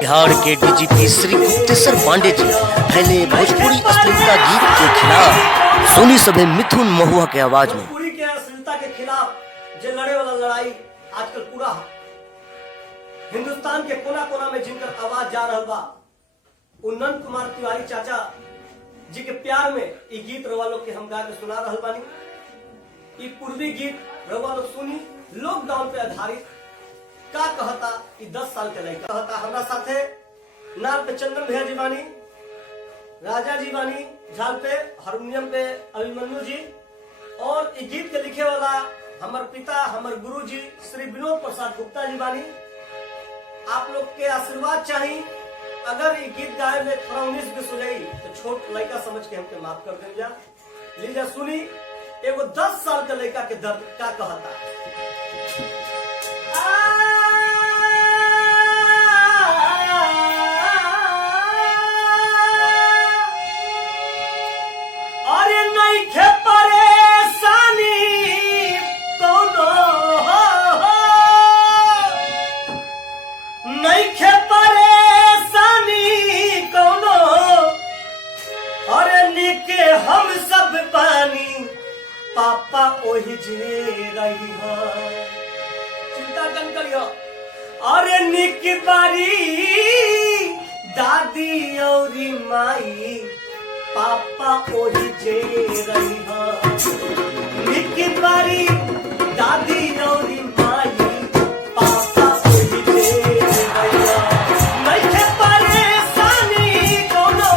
बिहार के डीजीपी श्री गुप्तेश्वर पांडे जी पहले भोजपुरी अश्लीलता गीत के खिलाफ सुनी सभी मिथुन महुआ के आवाज में। भोजपुरी के अश्लीलता के खिलाफ जो लड़े वाला लड़ाई आजकल पूरा हिंदुस्तान के कोना कोना में जिनकर आवाज जा रहा बा नंद कुमार तिवारी चाचा जी के प्यार में ये गीत रवा लोग के हम गा के सुना रहा बानी। ये पूर्वी गीत रवा लोग सुनी लॉकडाउन पे आधारित का कहता 10 साल के लड़का कहता हमारा साथे नाल पे चंदन भैया जी बानी, राजा जी बानी, झाल पे हारमोनियम पे अभिमन्यु जी और इस गीत के लिखे वाला हमार पिता हमार गुरु जी श्री विनोद प्रसाद गुप्ता जी बानी। आप लोग के आशीर्वाद चाहिए। अगर ये गीत गाए में थोड़ा 19-20 हो जाई तो छोट लड़का समझ के हमके माफ कर दें जा। लीजिए सुनी एगो 10 साल के लड़का के दर्द का कहता। हम सब पानी पापा ओही जे रही हो चिंता कन करियो। अरे निक बारी दादी और माई पापा ओही जे रही हो। निक बारी दादी और माई पापा ओही जे रही हो। नहीं परेशानी कोनो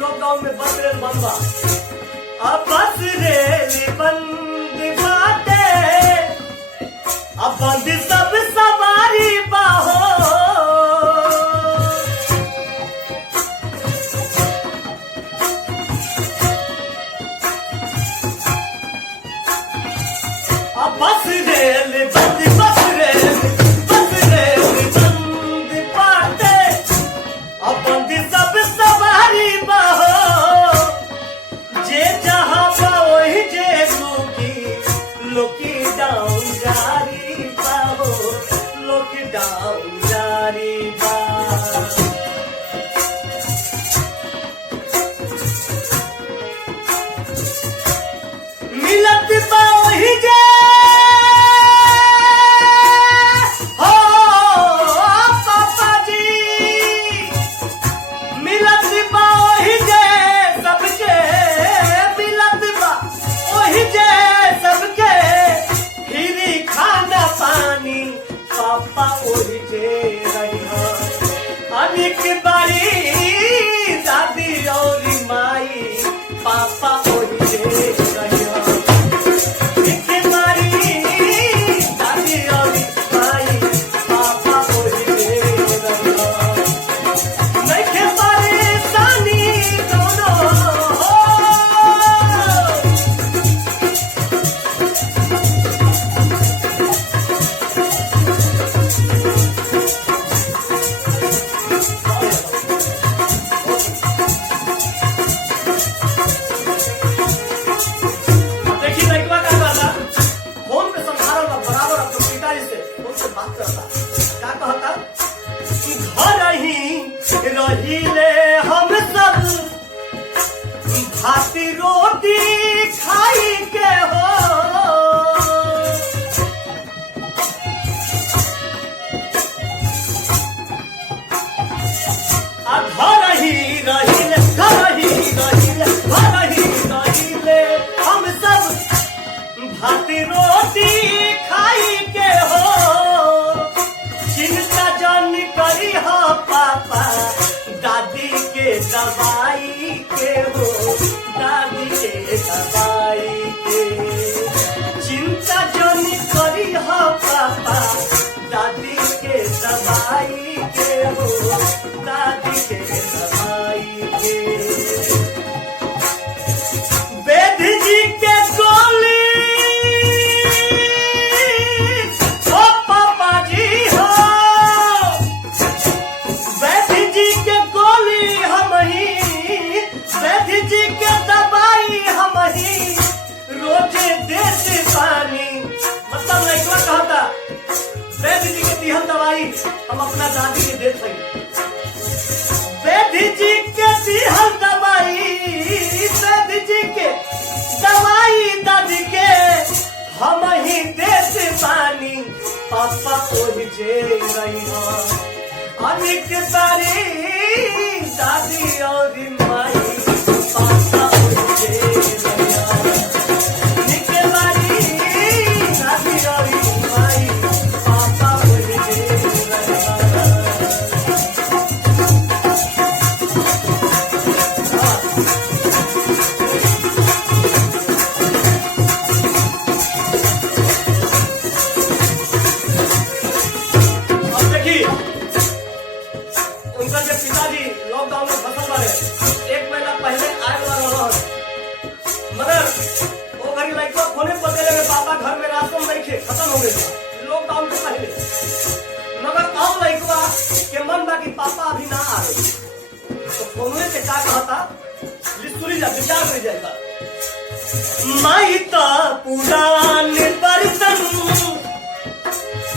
लॉकडाउन में बस रेल बंद बा। अब बस रेल बंद बाटे, अब बंद सब सवारी बाहो। अब बस रेल बंद बस रेल बंद बाटे, अब बंद सब सवारी बाहो। जे जहां पाओ जे लॉकडाउन जारी पाओ, लॉकडाउन जारी बा। मिलत पाओ जे पापा ओही जे रही हो। अनिक बारी दादी और माई पापा ओही जे रही हो। अनिक बारी दादी और माई पापा ओही जे रही हो। नहीं परेशानी दोनों हो। रहीले हम सब भाती रोटी खाई के हो। घर ही दवाई के हो दादी के दवाई के चिंता जोनी करी हो पापा दादी के दवाई के हो दादी के दवाई के वेद जी के गोली ओ पापा जी हो वैद जी के गोली हम ही वैद जी के दवाई हम ही रोजे देते पानी मतलब लड़का कहता वैद जी के दिहल दवाई हम अपना दादी के देते वैद जी के दिहल दवाई वैद जी के दवाई दादी के हम ही देते पानी पापा ओहि जे रही अनिक तारी दादी और माई पापा ओहि जे रही अनिक तारी दादी और माई पापा ओहि जे रही उनका जब पिताजी लॉकडाउन में फसल वाले 1 महीना पहले आए वाला रहा मगर वो घड़ी लड़का फोने पर दे लगे पापा घर में राशन नहीं थे खत्म हो गए लॉकडाउन के पहले मगर अब लड़का के मन बाकी पापा अभी ना आ रहे तो फोने से क्या कहता लिस्टुरी जा विचार कर जाएगा माई तो पुरान बर्तन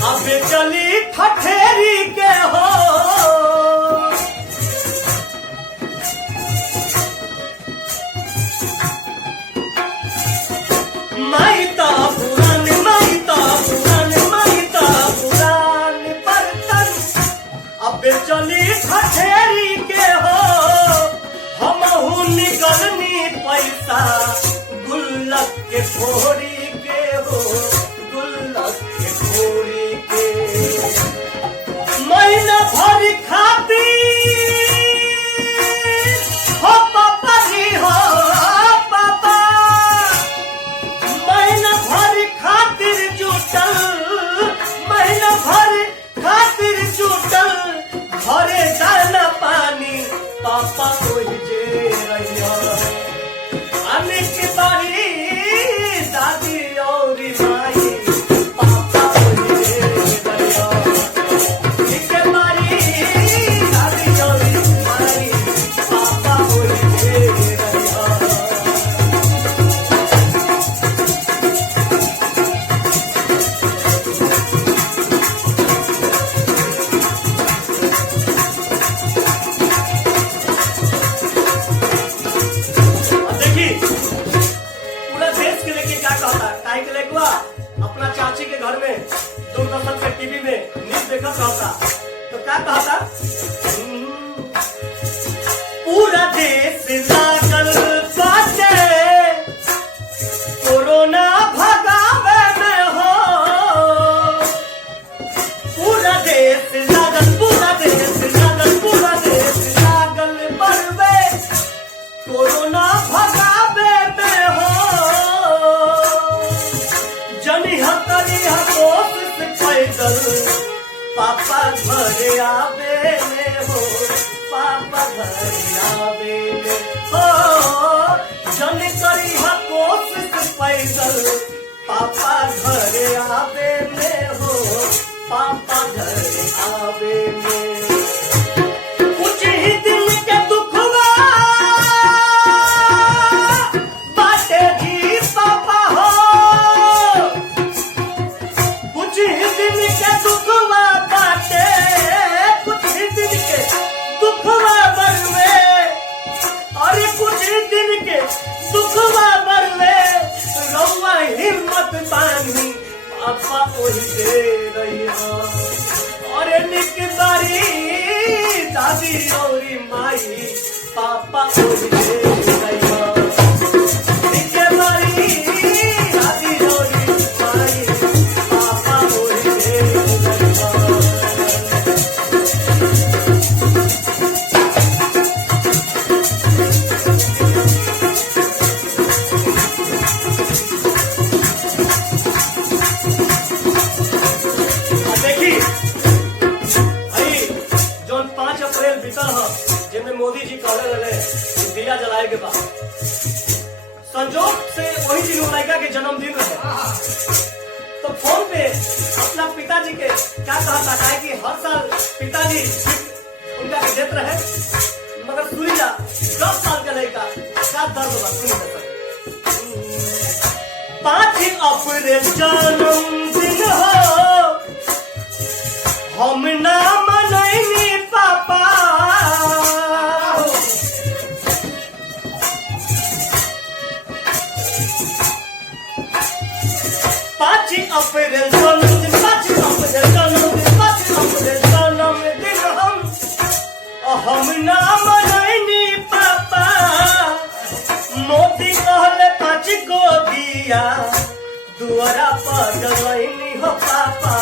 अब चली ठठेरी के हो माईता पुरान बर्तन अब चली ठठेरी के हो हम निकलनी पैसा गुल्लक के फोड़ी के हो गुल्लक के फोड़ी के महीना भर खाती हो पापा जी हो पापा महीना भर खातिर जुटल महीना भर खातिर जुटल घरे दाना पानी पापा ओहि जे रहिया अनेक बारी दादी और माई पापा ओहि जे रहिया अनेक बारी दादी और माई पापा ओहि जे रहिया अपना चाची के घर में दूरदर्शन के टीवी में न्यूज देखा कहता तो क्या कहता पूरा देश लागल बाटे कोरोना भगावे में हो पूरा देश लागल बरवे कोरोना भगावे में हो जनी हतरी कोशिश पैदल पापा घरे आवे में हो पापा घरे आवे में हो जनी करी कोशिश पैदल पापा घरे आवे में हो पापा घरे आवे में कुछ ही दिन के दुखवा बाटे जी पापा हो कुछ ही दिन के दुखवा बाटे कुछ ही दिन के दुखवा बरवे अरे कुछ ही दिन के दुखवा बरवे रौवा हिम्मत बानी पापा ओहि दे रही अरे निक बारी दादी और माई पापा ओहि दे रही निक बारी दादी और माई पापा ओहि दे रही मोदी जी कहले रहे कि दिया जलाए के बाद संजोग से वही दिन लड़का के जन्मदिन रहे, तो फोन पे अपना पिताजी के क्या कहता है कि हर साल पिताजी उनका देते रहे, मगर सुनी जा 10 साल का लड़का क्या दर्द बा सुनी जा। 5 अप्रैल जन्मदिन हो हम ना मनैनी पापा, 5 अप्रैल जन्मदिन, 5 अप्रैल जन्मदिन, 5 अप्रैल जन्मदिन हम ना मनैनी पापा। मोदी कहले 5 गो दिया दुआरा पर जलैनी हो पापा,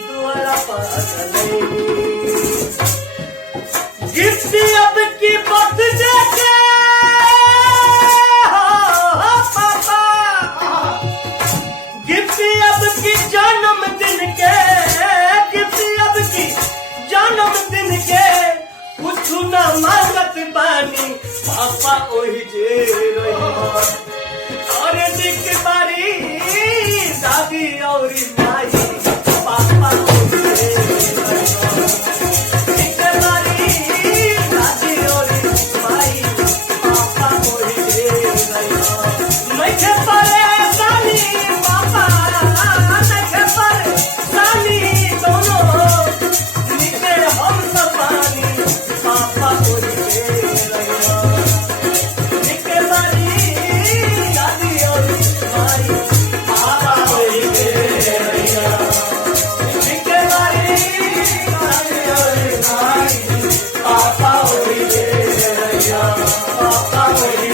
दुआरा पर जलैनी। गिफ्ट अब की बर्थडे के पापा, गिफ्ट अब की जन्मदिन के, गिफ्ट अब की जन्मदिन के कुछ न मांगत बानी पापा ओही जे रही। अरे दिख बारी दादी और माई पापा ओही जे रही। दिख बारी दादी और माई पापा ओही जे रही। मैथे परेशानी पापा, मैथे परेशानी दोनों निके हम सब पानी पापा ओही जे रही। निके बारी दादी और माई पापा ओही जे रही। निके बारी दादी और माई पापा ओही जे रही। पापा ओही